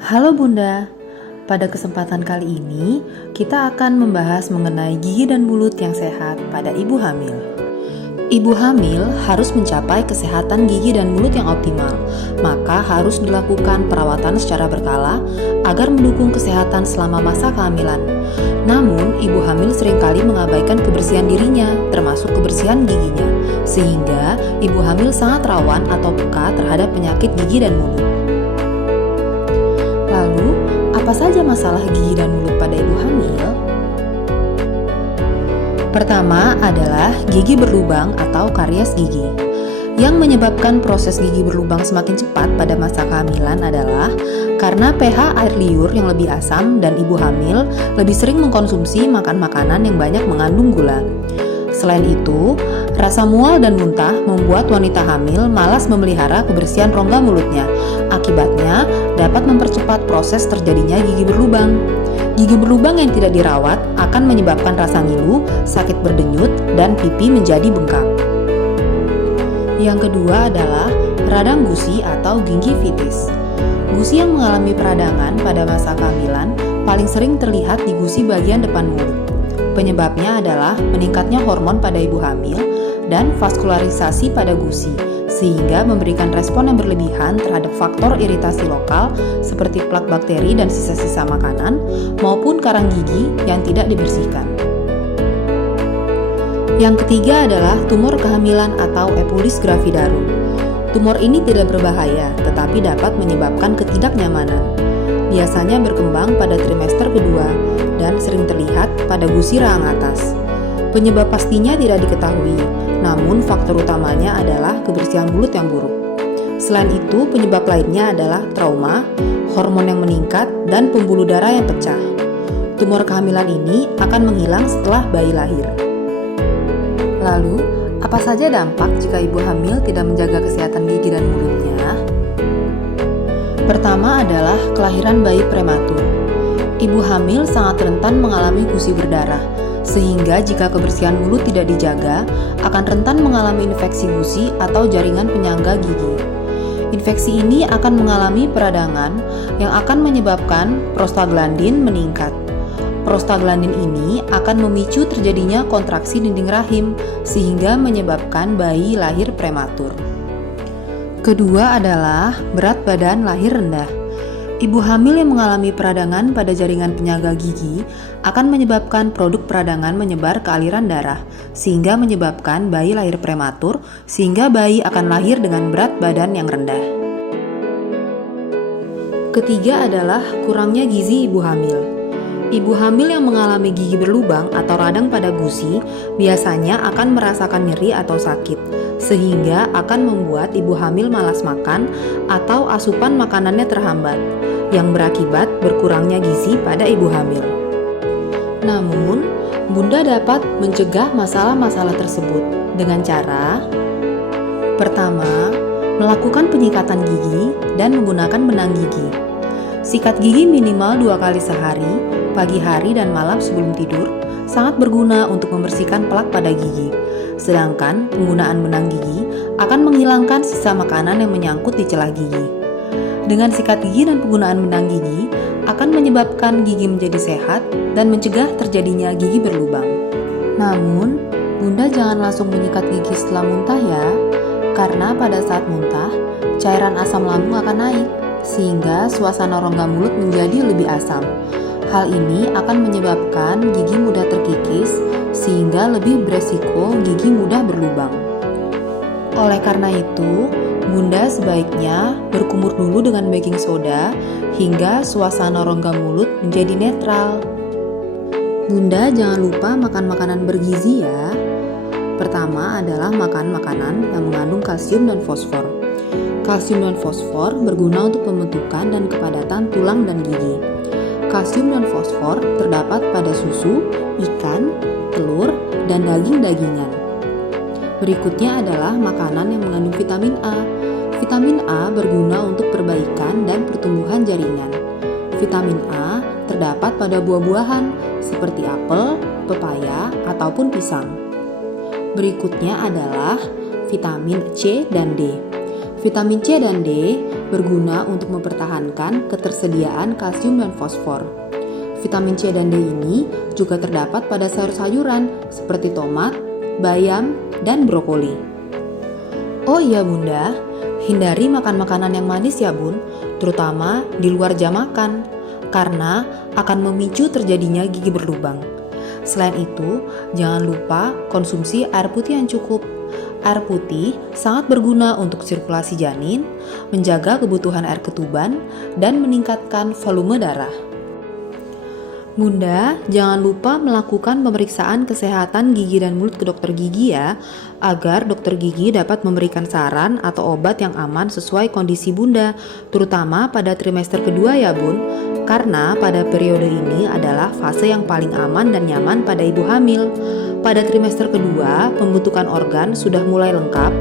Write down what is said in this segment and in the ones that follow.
Halo Bunda, pada kesempatan kali ini kita akan membahas mengenai gigi dan mulut yang sehat pada ibu hamil. Ibu hamil harus mencapai kesehatan gigi dan mulut yang optimal, maka harus dilakukan perawatan secara berkala agar mendukung kesehatan selama masa kehamilan. Namun, ibu hamil seringkali mengabaikan kebersihan dirinya, termasuk kebersihan giginya, sehingga ibu hamil sangat rawan atau peka terhadap penyakit gigi dan mulut. Lalu, apa saja masalah gigi dan mulut pada ibu hamil? Pertama adalah gigi berlubang atau karies gigi. Yang menyebabkan proses gigi berlubang semakin cepat pada masa kehamilan adalah karena pH air liur yang lebih asam dan ibu hamil lebih sering mengkonsumsi makan makanan yang banyak mengandung gula. Selain itu, rasa mual dan muntah membuat wanita hamil malas memelihara kebersihan rongga mulutnya. Akibatnya, dapat mempercepat proses terjadinya gigi berlubang. Gigi berlubang yang tidak dirawat akan menyebabkan rasa ngilu, sakit berdenyut, dan pipi menjadi bengkak. Yang kedua adalah radang gusi atau gingivitis. Gusi yang mengalami peradangan pada masa kehamilan paling sering terlihat di gusi bagian depan mulut. Penyebabnya adalah meningkatnya hormon pada ibu hamil dan vaskularisasi pada gusi, sehingga memberikan respon yang berlebihan terhadap faktor iritasi lokal seperti plak bakteri dan sisa-sisa makanan maupun karang gigi yang tidak dibersihkan. Yang ketiga adalah tumor kehamilan atau epulis gravidarum. Tumor ini tidak berbahaya, tetapi dapat menyebabkan ketidaknyamanan. Biasanya berkembang pada trimester kedua dan sering terlihat pada gusi rahang atas. Penyebab pastinya tidak diketahui, namun faktor utamanya adalah kebersihan mulut yang buruk. Selain itu, penyebab lainnya adalah trauma, hormon yang meningkat, dan pembuluh darah yang pecah. Tumor kehamilan ini akan menghilang setelah bayi lahir. Lalu, apa saja dampak jika ibu hamil tidak menjaga kesehatan gigi dan mulutnya? Pertama adalah kelahiran bayi prematur. Ibu hamil sangat rentan mengalami gusi berdarah, sehingga jika kebersihan mulut tidak dijaga, akan rentan mengalami infeksi gusi atau jaringan penyangga gigi. Infeksi ini akan mengalami peradangan yang akan menyebabkan prostaglandin meningkat. Prostaglandin ini akan memicu terjadinya kontraksi dinding rahim, sehingga menyebabkan bayi lahir prematur. Kedua adalah berat badan lahir rendah. Ibu hamil yang mengalami peradangan pada jaringan penyangga gigi akan menyebabkan produk peradangan menyebar ke aliran darah, sehingga menyebabkan bayi lahir prematur, sehingga bayi akan lahir dengan berat badan yang rendah. Ketiga adalah kurangnya gizi ibu hamil. Ibu hamil yang mengalami gigi berlubang atau radang pada gusi biasanya akan merasakan nyeri atau sakit, sehingga akan membuat ibu hamil malas makan atau asupan makanannya terhambat, yang berakibat berkurangnya gizi pada ibu hamil. Namun, Bunda dapat mencegah masalah-masalah tersebut dengan cara: pertama, melakukan penyikatan gigi dan menggunakan benang gigi. Sikat gigi minimal 2 kali sehari, pagi hari dan malam sebelum tidur, sangat berguna untuk membersihkan plak pada gigi. Sedangkan penggunaan benang gigi akan menghilangkan sisa makanan yang menyangkut di celah gigi. Dengan sikat gigi dan penggunaan benang gigi akan menyebabkan gigi menjadi sehat dan mencegah terjadinya gigi berlubang. Namun, Bunda jangan langsung menyikat gigi setelah muntah ya, karena pada saat muntah, cairan asam lambung akan naik, sehingga suasana rongga mulut menjadi lebih asam. Hal ini akan menyebabkan gigi mudah terkikis, sehingga lebih beresiko gigi mudah berlubang. Oleh karena itu, Bunda sebaiknya berkumur dulu dengan baking soda hingga suasana rongga mulut menjadi netral. Bunda jangan lupa makan makanan bergizi ya. Pertama adalah makan makanan yang mengandung kalsium dan fosfor. Kalsium dan fosfor berguna untuk pembentukan dan kepadatan tulang dan gigi. Kalsium dan fosfor terdapat pada susu, ikan, telur, dan daging-dagingan. Berikutnya adalah makanan yang mengandung vitamin A. Vitamin A berguna untuk perbaikan dan pertumbuhan jaringan. Vitamin A terdapat pada buah-buahan seperti apel, pepaya, ataupun pisang. Berikutnya adalah vitamin C dan D. Vitamin C dan D berguna untuk mempertahankan ketersediaan kalsium dan fosfor. Vitamin C dan D ini juga terdapat pada sayur-sayuran seperti tomat, bayam, dan brokoli. Oh iya Bunda, hindari makan makanan yang manis ya Bun, terutama di luar jam makan, karena akan memicu terjadinya gigi berlubang. Selain itu, jangan lupa konsumsi air putih yang cukup. Air putih sangat berguna untuk sirkulasi janin, menjaga kebutuhan air ketuban, dan meningkatkan volume darah. Bunda, jangan lupa melakukan pemeriksaan kesehatan gigi dan mulut ke dokter gigi ya, agar dokter gigi dapat memberikan saran atau obat yang aman sesuai kondisi Bunda, terutama pada trimester kedua ya Bun, karena pada periode ini adalah fase yang paling aman dan nyaman pada ibu hamil. Pada trimester kedua, pembentukan organ sudah mulai lengkap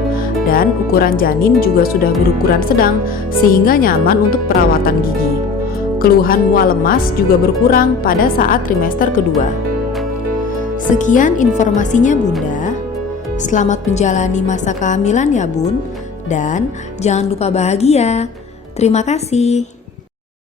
dan ukuran janin juga sudah berukuran sedang sehingga nyaman untuk perawatan gigi. Keluhan mual lemas juga berkurang pada saat trimester kedua. Sekian informasinya Bunda. Selamat menjalani masa kehamilan ya Bun, dan jangan lupa bahagia. Terima kasih.